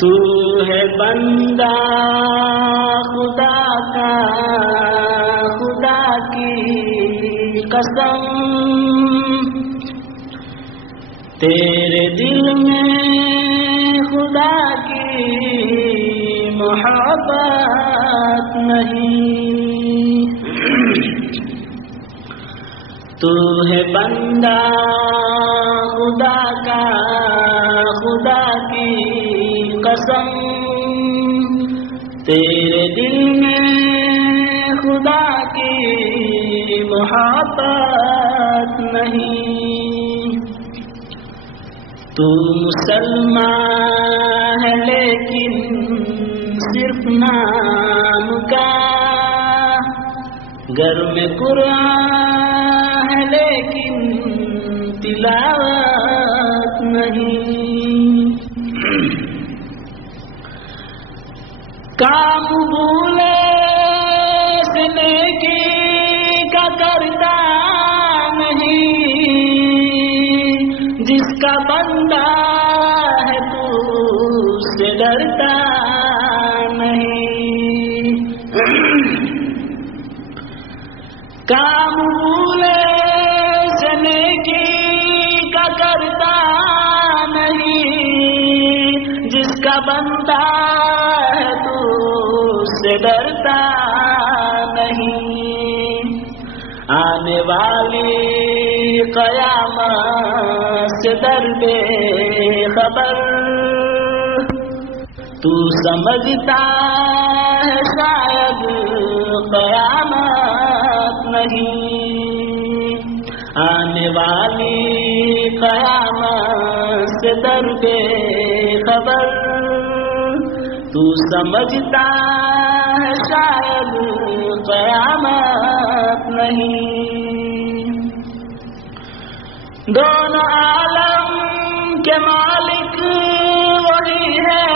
تو ہے بندہ خدا کا، خدا کی قسم، تیرے دل میں خدا کی محبت نہیں۔ تو ہے بندہ خدا کا، خدا کی قسم، تیرے دل میں خدا کی محبت نہیں۔ تو مسلمان ہے لیکن صرف نام کا، گھر میں قرآن ہے لیکن تلاوت نہیں۔ کام بھولے سے نیکی کا کرتا نہیں، جس کا بندہ ہے تو اس سے ڈرتا نہیں۔ کام بھولے سے نیکی کا کرتا نہیں، جس کا بندہ ہے تو اس سے ڈرتا نہیں۔ آنے والی قیامت سے در بے خبر، تو سمجھتا ہے شاید قیامت نہیں۔ آنے والی قیامت سے در بے خبر، تو سمجھتا ہے شاید قیامت نہیں۔ دونوں عالم کے مالک وہی ہے،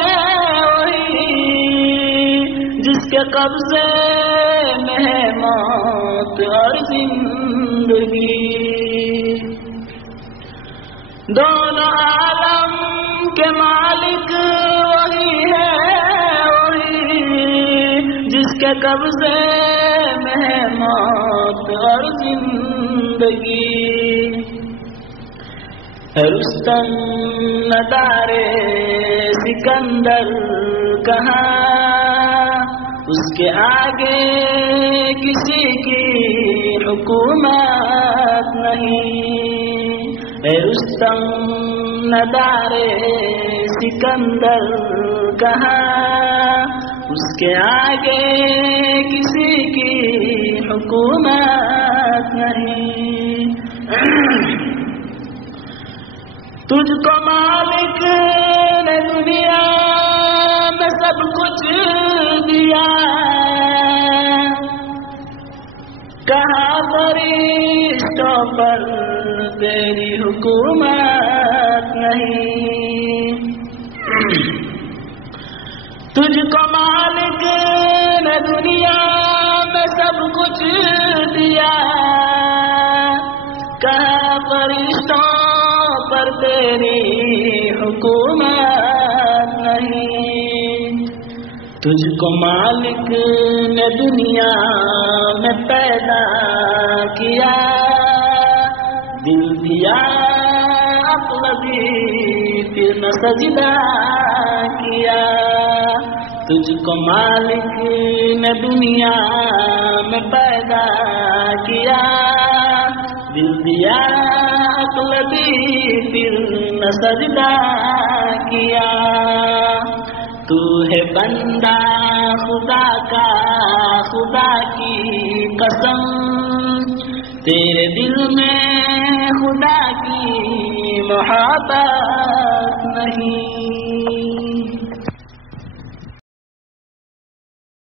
وہی جس کے قبضے میں ہے موت اور زندگی۔ دونوں عالم کے مالک وہی ہے، وہی جس کے قبضے میں ہے موت اور زندگی۔ رستم ندارے سکندر کہاں، اس کے آگے کسی کی حکومت نہیں۔ رستم ندارے سکندر کہاں، اس کے آگے کسی کی حکومت نہیں۔ تجھ کو مالک نے دنیا میں سب کچھ دیا، کہاں فرشتوں پر تیری حکومت نہیں۔ تجھ کو مالک نے دنیا میں سب کچھ دیا، کہاں فرشتوں پر تیری حکومت نہیں۔ تجھ کو مالک نے دنیا میں پیدا کیا، دل دیا عقل دی پھر نہ سجدہ کیا۔ تجھ کو مالک نے دنیا میں پیدا کیا، دل دیا عقل دی پھر نہ سجدہ کیا۔ تو ہے بندہ خدا کا، خدا کی قسم، تیرے دل میں خدا کی محبت نہیں۔